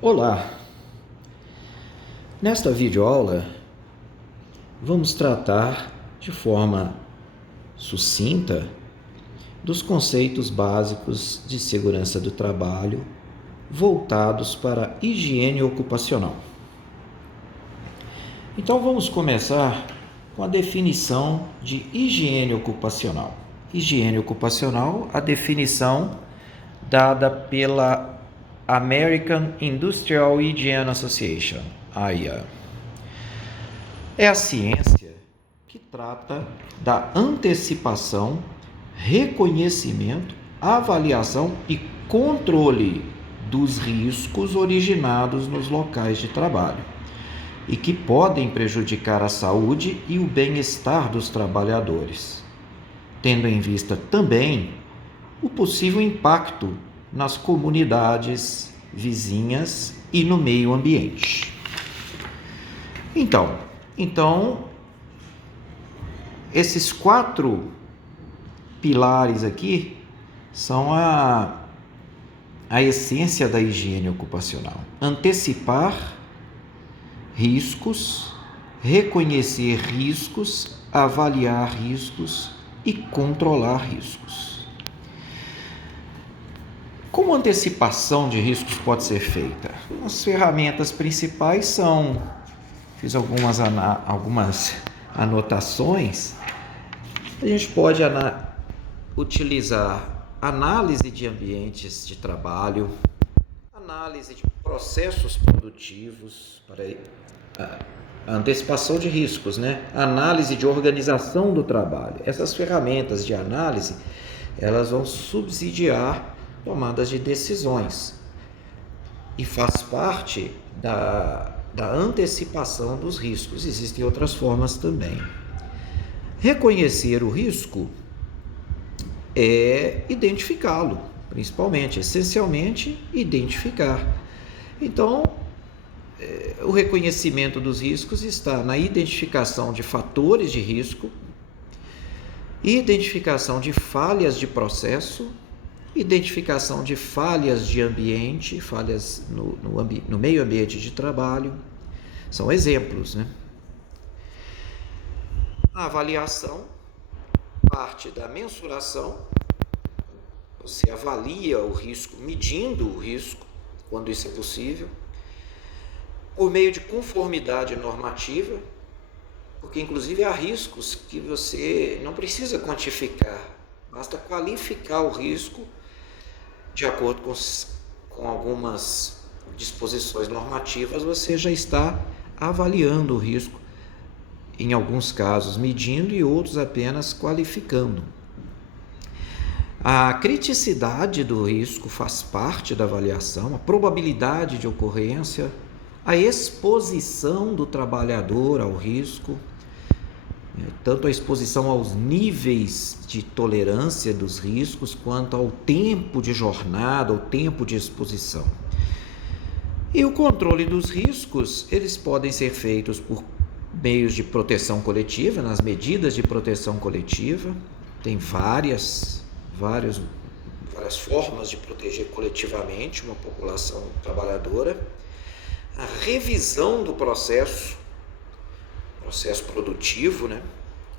Olá! Nesta videoaula, vamos tratar de forma sucinta dos conceitos básicos de segurança do trabalho voltados para a higiene ocupacional. Então, vamos começar com a definição de higiene ocupacional. Higiene ocupacional, a definição dada pela American Industrial Hygiene Association, AIA. É a ciência que trata da antecipação, reconhecimento, avaliação e controle dos riscos originados nos locais de trabalho e que podem prejudicar a saúde e o bem-estar dos trabalhadores, tendo em vista também o possível impacto nas comunidades vizinhas e no meio ambiente. Então, esses 4 pilares aqui são a essência da higiene ocupacional. Antecipar riscos, reconhecer riscos, avaliar riscos e controlar riscos. Como a antecipação de riscos pode ser feita? As ferramentas principais são, fiz algumas anotações. A gente pode utilizar análise de ambientes de trabalho, análise de processos produtivos para a antecipação de riscos, Análise de organização do trabalho. Essas ferramentas de análise, elas vão subsidiar tomadas de decisões e faz parte da antecipação dos riscos. Existem outras formas também. Reconhecer o risco é identificá-lo, principalmente, essencialmente identificar. Então, o reconhecimento dos riscos está na identificação de fatores de risco, identificação de falhas de processo, identificação de falhas de ambiente, falhas no meio ambiente de trabalho, são exemplos, A avaliação parte da mensuração, você avalia o risco, medindo o risco, quando isso é possível, por meio de conformidade normativa, porque inclusive há riscos que você não precisa quantificar, basta qualificar o risco de acordo com algumas disposições normativas, você já está avaliando o risco, em alguns casos medindo e outros apenas qualificando. A criticidade do risco faz parte da avaliação, a probabilidade de ocorrência, a exposição do trabalhador ao risco, tanto a exposição aos níveis de tolerância dos riscos, quanto ao tempo de jornada, ao tempo de exposição. E o controle dos riscos, eles podem ser feitos por meios de proteção coletiva, nas medidas de proteção coletiva, tem várias formas de proteger coletivamente uma população trabalhadora. A revisão do processo produtivo,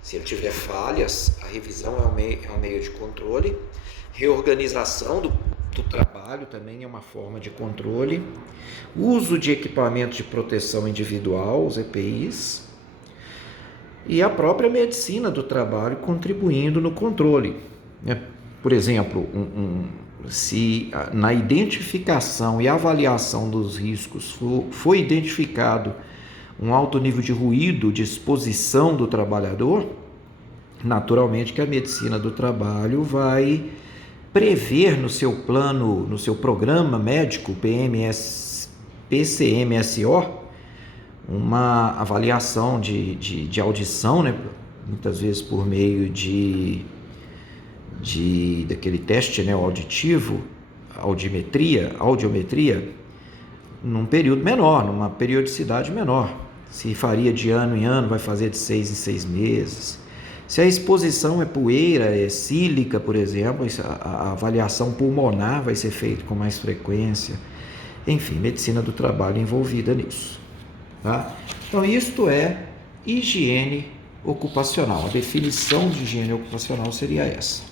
Se ele tiver falhas, a revisão é um meio de controle. Reorganização do trabalho também é uma forma de controle. Uso de equipamentos de proteção individual, os EPIs. E a própria medicina do trabalho contribuindo no controle. Por exemplo, se na identificação e avaliação dos riscos foi identificado um alto nível de ruído, de exposição do trabalhador, naturalmente que a medicina do trabalho vai prever no seu plano, no seu programa médico PCMSO, uma avaliação de audição, muitas vezes por meio daquele teste auditivo, audiometria, num período menor, numa periodicidade menor. Se faria de ano em ano, vai fazer de 6 em 6 meses. Se a exposição é poeira, é sílica, por exemplo, a avaliação pulmonar vai ser feita com mais frequência. enfim, medicina do trabalho envolvida nisso. Tá? Então, isto é higiene ocupacional. A definição de higiene ocupacional seria essa.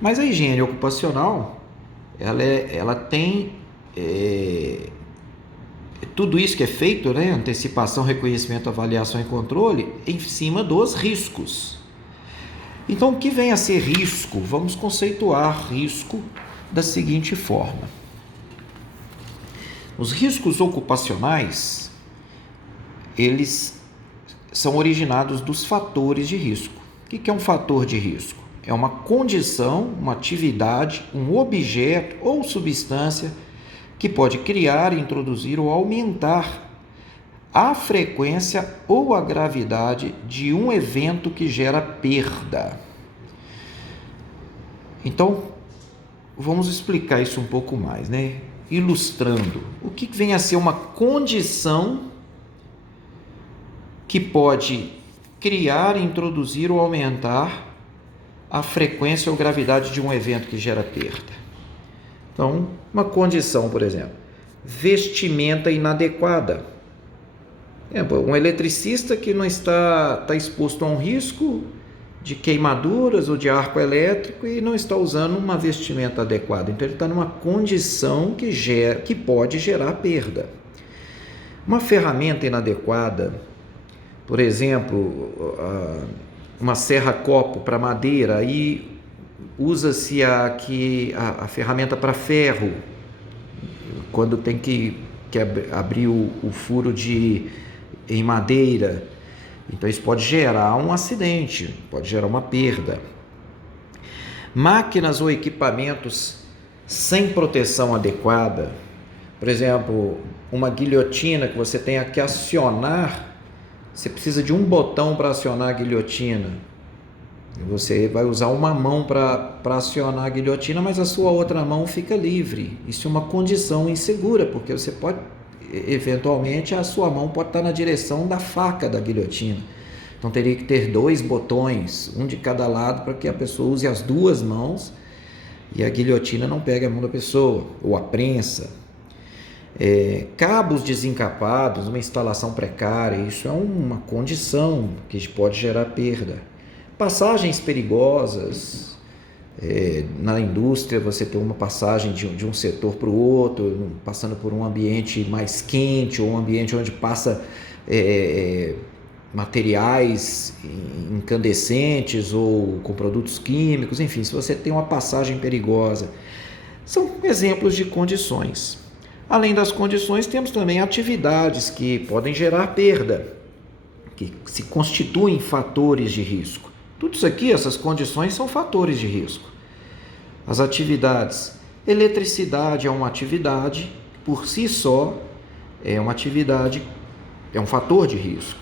Mas a higiene ocupacional, ela tem tudo isso que é feito, né? Antecipação, reconhecimento, avaliação e controle, em cima dos riscos. Então, o que vem a ser risco? Vamos conceituar risco da seguinte forma. Os riscos ocupacionais, eles são originados dos fatores de risco. O que é um fator de risco? É uma condição, uma atividade, um objeto ou substância que pode criar, introduzir ou aumentar a frequência ou a gravidade de um evento que gera perda. Então, vamos explicar isso um pouco mais, né? Ilustrando, o que vem a ser uma condição que pode criar, introduzir ou aumentar a frequência ou gravidade de um evento que gera perda. Então, uma condição, por exemplo, vestimenta inadequada. Um eletricista que não está exposto a um risco de queimaduras ou de arco elétrico e não está usando uma vestimenta adequada. Então, ele está numa condição que pode gerar perda. Uma ferramenta inadequada, por exemplo, uma serra-copo para madeira, aí usa-se a ferramenta para ferro, quando tem que abrir o furo em madeira. Então, isso pode gerar um acidente, pode gerar uma perda. Máquinas ou equipamentos sem proteção adequada, por exemplo, uma guilhotina que você tenha que acionar, você precisa de um botão para acionar a guilhotina. Você vai usar uma mão para acionar a guilhotina, mas a sua outra mão fica livre. Isso é uma condição insegura, porque você pode, eventualmente, a sua mão pode estar na direção da faca da guilhotina. Então, teria que ter 2 botões, um de cada lado, para que a pessoa use as 2 mãos e a guilhotina não pegue a mão da pessoa, ou a prensa. Cabos desencapados, uma instalação precária, isso é uma condição que pode gerar perda. Passagens perigosas, na indústria você tem uma passagem de um setor para o outro, passando por um ambiente mais quente, ou um ambiente onde passa materiais incandescentes ou com produtos químicos, enfim, se você tem uma passagem perigosa. São exemplos de condições. Além das condições, temos também atividades que podem gerar perda, que se constituem fatores de risco. Tudo isso aqui, essas condições, são fatores de risco. As atividades. Eletricidade é uma atividade, por si só, é um fator de risco.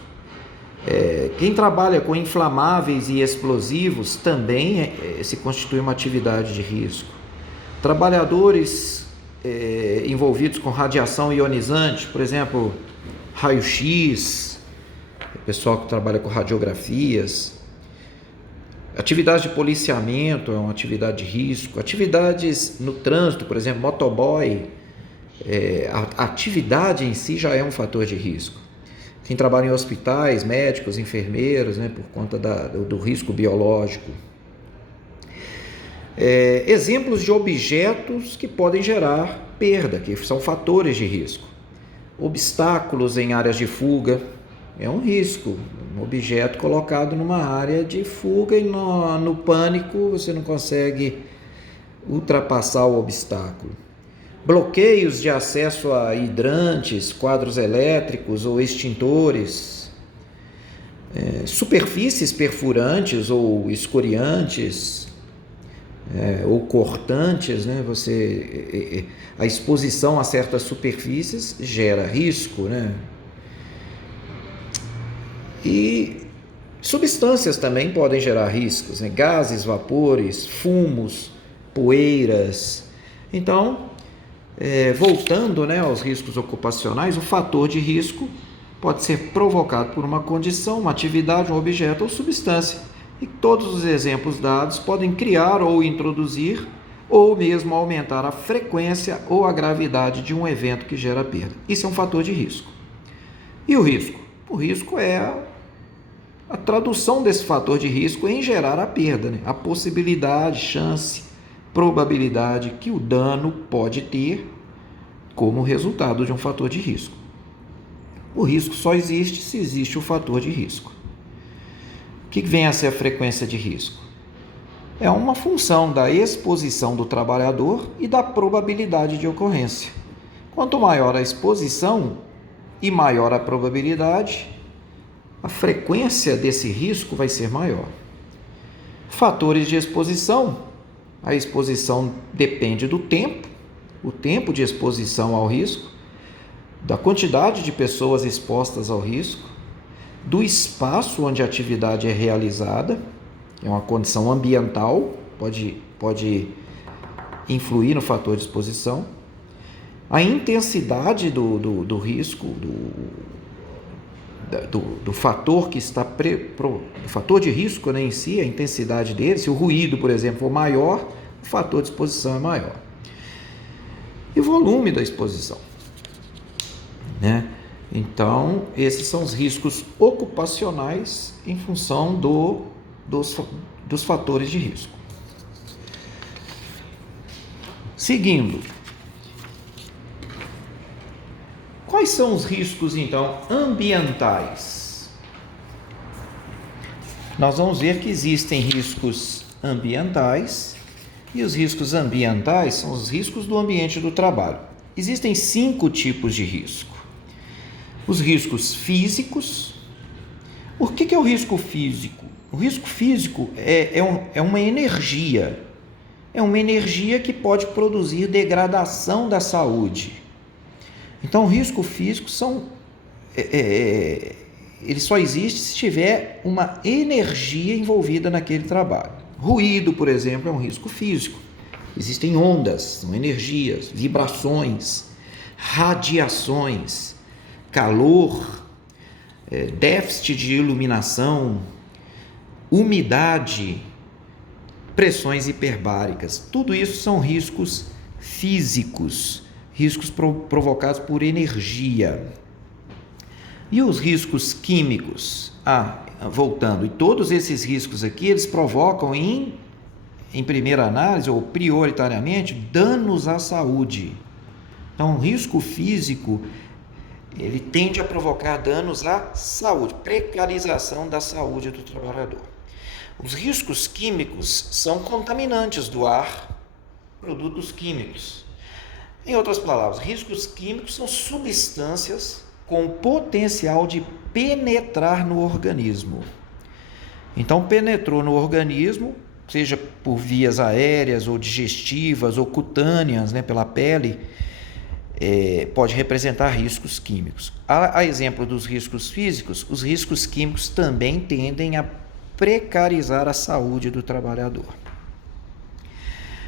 Quem trabalha com inflamáveis e explosivos também se constitui uma atividade de risco. Trabalhadores envolvidos com radiação ionizante, por exemplo, raio-x, pessoal que trabalha com radiografias. Atividade de policiamento é uma atividade de risco. Atividades no trânsito, por exemplo, motoboy, a atividade em si já é um fator de risco. Quem trabalha em hospitais, médicos, enfermeiros, né, por conta do risco biológico. Exemplos de objetos que podem gerar perda, que são fatores de risco. Obstáculos em áreas de fuga é um risco. Um objeto colocado numa área de fuga e no pânico você não consegue ultrapassar o obstáculo. Bloqueios de acesso a hidrantes, quadros elétricos ou extintores. Superfícies perfurantes ou escoriantes. Ou cortantes, né? A exposição a certas superfícies gera risco, né? E substâncias também podem gerar riscos, né? Gases, vapores, fumos, poeiras. Então, voltando, né, aos riscos ocupacionais, o fator de risco pode ser provocado por uma condição, uma atividade, um objeto ou substância. E todos os exemplos dados podem criar ou introduzir ou mesmo aumentar a frequência ou a gravidade de um evento que gera perda. Isso é um fator de risco. E o risco? O risco é a tradução desse fator de risco em gerar a perda, né? A possibilidade, chance, probabilidade que o dano pode ter como resultado de um fator de risco. O risco só existe se existe o fator de risco. O que vem a ser a frequência de risco? É uma função da exposição do trabalhador e da probabilidade de ocorrência. Quanto maior a exposição e maior a probabilidade, a frequência desse risco vai ser maior. Fatores de exposição. A exposição depende do tempo, o tempo de exposição ao risco, da quantidade de pessoas expostas ao risco, do espaço onde a atividade é realizada, é uma condição ambiental, pode influir no fator de exposição, a intensidade do risco, do fator que está o fator de risco, né, em si, a intensidade dele. Se o ruído, por exemplo, for maior, o fator de exposição é maior. E o volume da exposição, né? Então, esses são os riscos ocupacionais em função dos fatores de risco. Seguindo, quais são os riscos, então, ambientais? Nós vamos ver que existem riscos ambientais, e os riscos ambientais são os riscos do ambiente do trabalho. Existem 5 tipos de risco. Os riscos físicos. O que é o risco físico? O risco físico é uma energia. É uma energia que pode produzir degradação da saúde. Então, o risco físico ele só existe se tiver uma energia envolvida naquele trabalho. Ruído, por exemplo, é um risco físico. Existem ondas, são energias, vibrações, radiações, calor, déficit de iluminação, umidade, pressões hiperbáricas. Tudo isso são riscos físicos, riscos provocados por energia. E os riscos químicos? Voltando, e todos esses riscos aqui, eles provocam em primeira análise, ou prioritariamente, danos à saúde. Então, o risco físico, ele tende a provocar danos à saúde, precarização da saúde do trabalhador. Os riscos químicos são contaminantes do ar, produtos químicos. Em outras palavras, riscos químicos são substâncias com potencial de penetrar no organismo. Então, penetrou no organismo, seja por vias aéreas, ou digestivas, ou cutâneas, né, pela pele, pode representar riscos químicos. A exemplo dos riscos físicos, os riscos químicos também tendem a precarizar a saúde do trabalhador.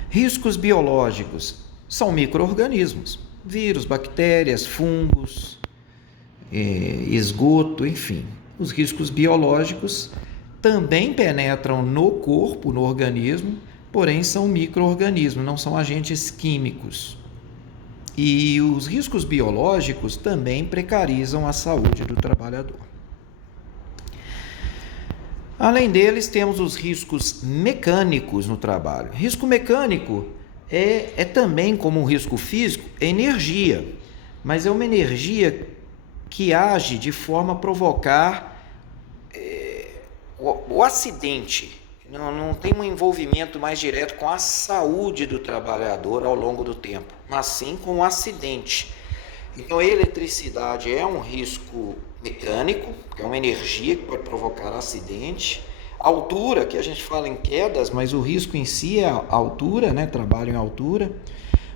Riscos biológicos são micro-organismos, vírus, bactérias, fungos, esgoto, enfim. Os riscos biológicos também penetram no corpo, no organismo, porém são micro-organismos, não são agentes químicos. E os riscos biológicos também precarizam a saúde do trabalhador. Além deles, temos os riscos mecânicos no trabalho. Risco mecânico é também, como um risco físico, energia, mas é uma energia que age de forma a provocar o acidente. Não tem um envolvimento mais direto com a saúde do trabalhador ao longo do tempo, mas sim com o acidente. Então, a eletricidade é um risco mecânico, que é uma energia que pode provocar acidente. Altura, que a gente fala em quedas, mas o risco em si é a altura, né? Trabalho em altura.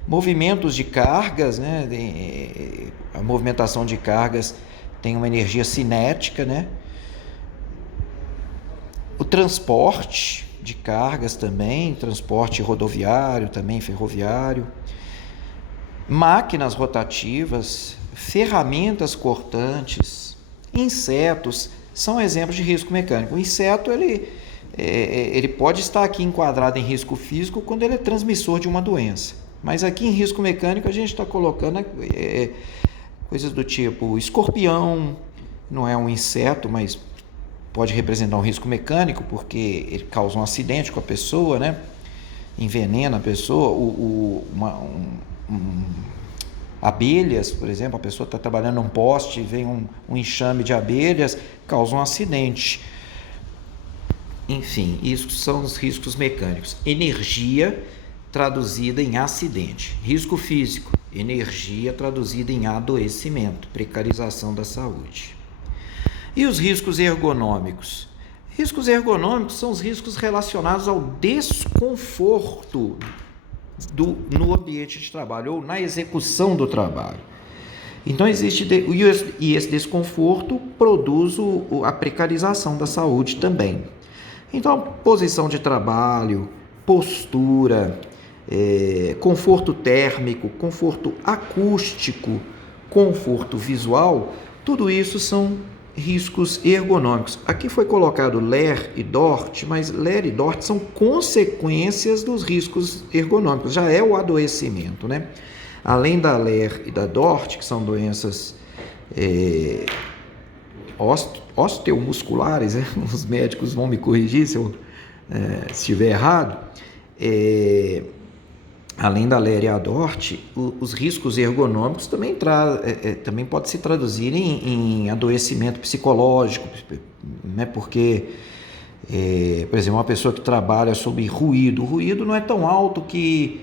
Movimentos de cargas, né? A movimentação de cargas tem uma energia cinética, né? O transporte de cargas também, transporte rodoviário, também ferroviário. Máquinas rotativas, ferramentas cortantes, insetos, são exemplos de risco mecânico. O inseto, ele ele pode estar aqui enquadrado em risco físico quando ele é transmissor de uma doença. Mas aqui em risco mecânico a gente está colocando coisas do tipo escorpião, não é um inseto, mas pode representar um risco mecânico porque ele causa um acidente com a pessoa, né? Envenena a pessoa. Abelhas, por exemplo, a pessoa está trabalhando num poste, vem um enxame de abelhas, causa um acidente. Enfim, isso são os riscos mecânicos. Energia traduzida em acidente. Risco físico, energia traduzida em adoecimento, precarização da saúde. E os riscos ergonômicos? Riscos ergonômicos são os riscos relacionados ao desconforto no ambiente de trabalho ou na execução do trabalho. Então e esse desconforto produz a precarização da saúde também. Então, posição de trabalho, postura, conforto térmico, conforto acústico, conforto visual, tudo isso são riscos ergonômicos. Aqui foi colocado LER e DORT, mas LER e DORT são consequências dos riscos ergonômicos, já é o adoecimento, né? Além da LER e da DORT, que são doenças osteomusculares, né? Os médicos vão me corrigir se estiver errado. Além da LER e a DORT, os riscos ergonômicos também pode se traduzir em adoecimento psicológico, né? Porque, por exemplo, uma pessoa que trabalha sob ruído, o ruído não é tão alto que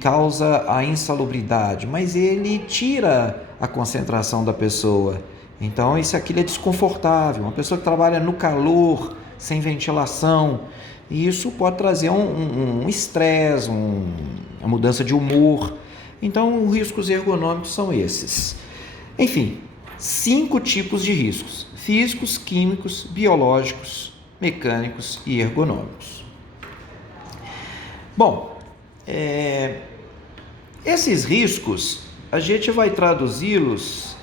causa a insalubridade, mas ele tira a concentração da pessoa. Então, aquilo é desconfortável. Uma pessoa que trabalha no calor, sem ventilação, e isso pode trazer um estresse, uma mudança de humor. Então, os riscos ergonômicos são esses. Enfim, 5 tipos de riscos: físicos, químicos, biológicos, mecânicos e ergonômicos. Bom, esses riscos a gente vai traduzi-los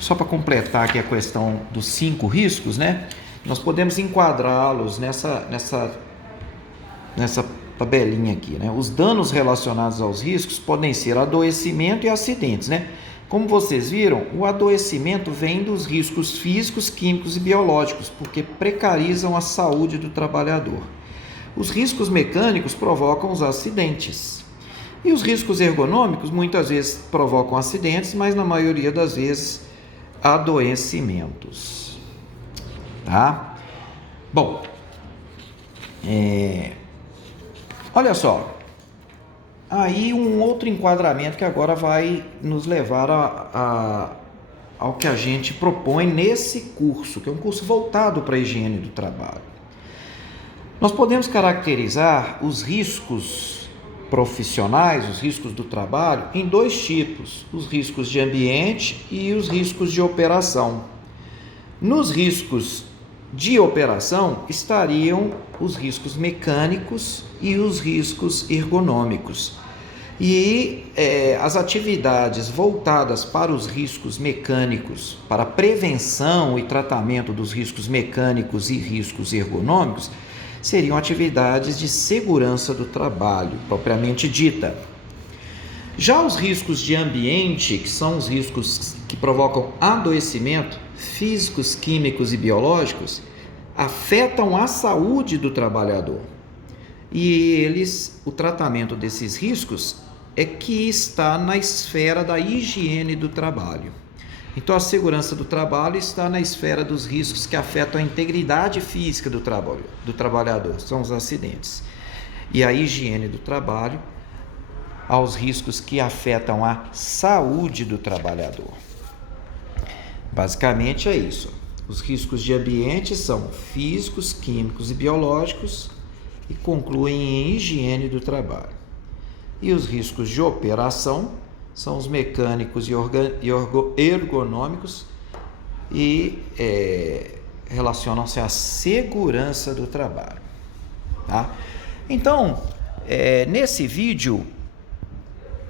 só para completar aqui a questão dos 5 riscos, né? Nós podemos enquadrá-los nessa tabelinha aqui, né? Os danos relacionados aos riscos podem ser adoecimento e acidentes, né? Como vocês viram, o adoecimento vem dos riscos físicos, químicos e biológicos, porque precarizam a saúde do trabalhador. Os riscos mecânicos provocam os acidentes. E os riscos ergonômicos muitas vezes provocam acidentes, mas na maioria das vezes adoecimentos. Tá? Bom, olha só. Aí um outro enquadramento que agora vai nos levar ao que a gente propõe nesse curso, que é um curso voltado para a higiene do trabalho. Nós podemos caracterizar os riscos profissionais, os riscos do trabalho, em 2 tipos: os riscos de ambiente e os riscos de operação. Nos riscos de operação estariam os riscos mecânicos e os riscos ergonômicos. E as atividades voltadas para os riscos mecânicos, para a prevenção e tratamento dos riscos mecânicos e riscos ergonômicos, seriam atividades de segurança do trabalho, propriamente dita. Já os riscos de ambiente, que são os riscos que provocam adoecimento, físicos, químicos e biológicos, afetam a saúde do trabalhador. E o tratamento desses riscos é que está na esfera da higiene do trabalho. Então, a segurança do trabalho está na esfera dos riscos que afetam a integridade física do trabalhador, são os acidentes. E a higiene do trabalho aos riscos que afetam a saúde do trabalhador. Basicamente é isso. Os riscos de ambiente são físicos, químicos e biológicos e concluem em higiene do trabalho. E os riscos de operação são os mecânicos e ergonômicos e relacionam-se à segurança do trabalho. Tá? Então, nesse vídeo,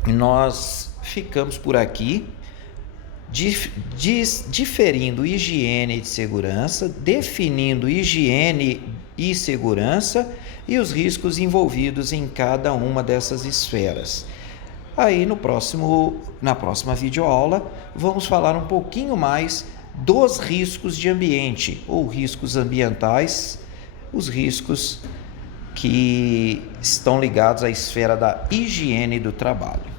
nós ficamos por aqui. diferindo higiene de segurança, definindo higiene e segurança e os riscos envolvidos em cada uma dessas esferas. Aí na próxima videoaula vamos falar um pouquinho mais dos riscos de ambiente ou riscos ambientais, os riscos que estão ligados à esfera da higiene do trabalho.